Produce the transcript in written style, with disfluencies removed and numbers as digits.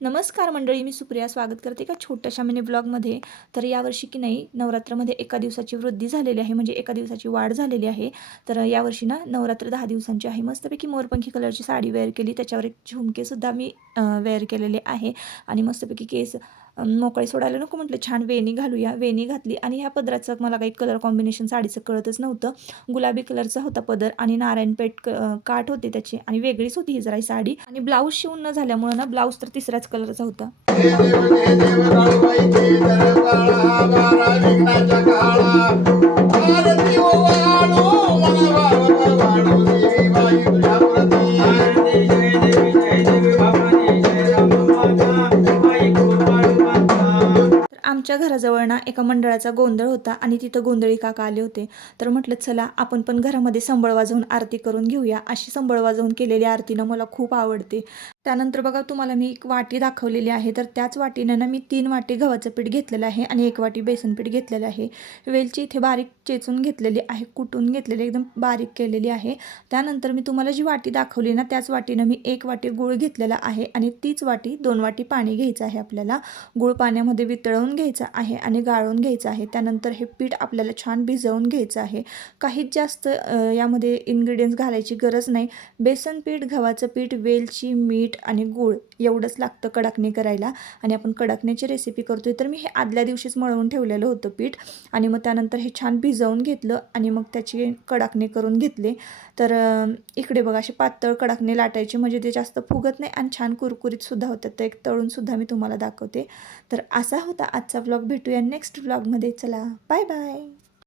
नमस्कार मंडळी, मी सुप्रिया स्वागत करते एका छोट्याशा मिनी ब्लॉगमध्ये. तर यावर्षी की नाही नवरात्रामध्ये एका दिवसाची वृद्धी झालेली आहे, म्हणजे एका दिवसाची वाढ झालेली आहे. तर यावर्षी ना नवरात्र 10 दिवसांची आहे. मस्तपैकी मोरपंखी कलरची साडी वेअर केली, त्याच्यावर एक झुमकेसुद्धा मी वेअर केलेले आहे आणि मस्तपैकी केस मोकळे सोडायला नको म्हटलं, छान वेणी घालूया. वेणी घातली आणि ह्या पदराचं मला काही कलर कॉम्बिनेशन साडीचं कळतच नव्हतं. गुलाबी कलरचा होता पदर आणि नारायणपेठ काठ होते त्याचे आणि वेगळीच होती ही जरा ही साडी. आणि ब्लाऊज शिवून न झाल्यामुळं ना ब्लाऊज तर तिसऱ्याच कलरचा होता. आमच्या घराजवळ ना एका मंडळाचा गोंधळ होता आणि तिथं गोंधळी काका आले होते. तर म्हटलं चला आपण पण घरामध्ये संबळ वाजवून आरती करून घेऊया. अशी संबळ वाजवून केलेली आरती ना मला खूप आवडते. त्यानंतर बघा तुम्हाला मी एक वाटी दाखवलेली आहे. तर त्याच वाटीनं ना मी 3 वाटी गव्हाचं पीठ घेतलेलं आहे आणि 1 वाटी बेसन पीठ घेतलेलं आहे. वेलची इथे बारीक चेचून घेतलेली आहे, कुटून घेतलेली एकदम बारीक केलेली आहे. त्यानंतर मी तुम्हाला जी वाटी दाखवली ना त्याच वाटीनं मी 1 वाटी गूळ घेतलेला आहे आणि तीच वाटी 2 वाटी पाणी घ्यायचं आहे आपल्याला. गूळ पाण्यामध्ये वितळवून घ्यायचं आहे आणि गाळून घ्यायचं आहे. त्यानंतर हे पीठ आपल्याला छान भिजवून घ्यायचं आहे. काहीच जास्त यामध्ये इन्ग्रेडियंट्स घालायची गरज नाही. बेसन पीठ, गव्हाचं पीठ, वेलची, मीठ आणि गूळ एवढंच लागतं कडकणी करायला. आणि आपण कडकण्याची रेसिपी करतोय तर मी हे आदल्या दिवशीच मळवून ठेवलेलं होतं पीठ आणि मग त्यानंतर हे छान भिजवून घेतलं आणि मग त्याची कडकणी करून घेतले. तर इकडे बघा असे पातळ कडकणे लाटायचे, म्हणजे ते जास्त फुगत नाही आणि छान कुरकुरीत सुद्धा होतात. तर एक तळून सुद्धा मी तुम्हाला दाखवते. तर असा होता आजचा व्लॉग. भेटूया नेक्स्ट व्लॉगमध्ये. चला बाय बाय.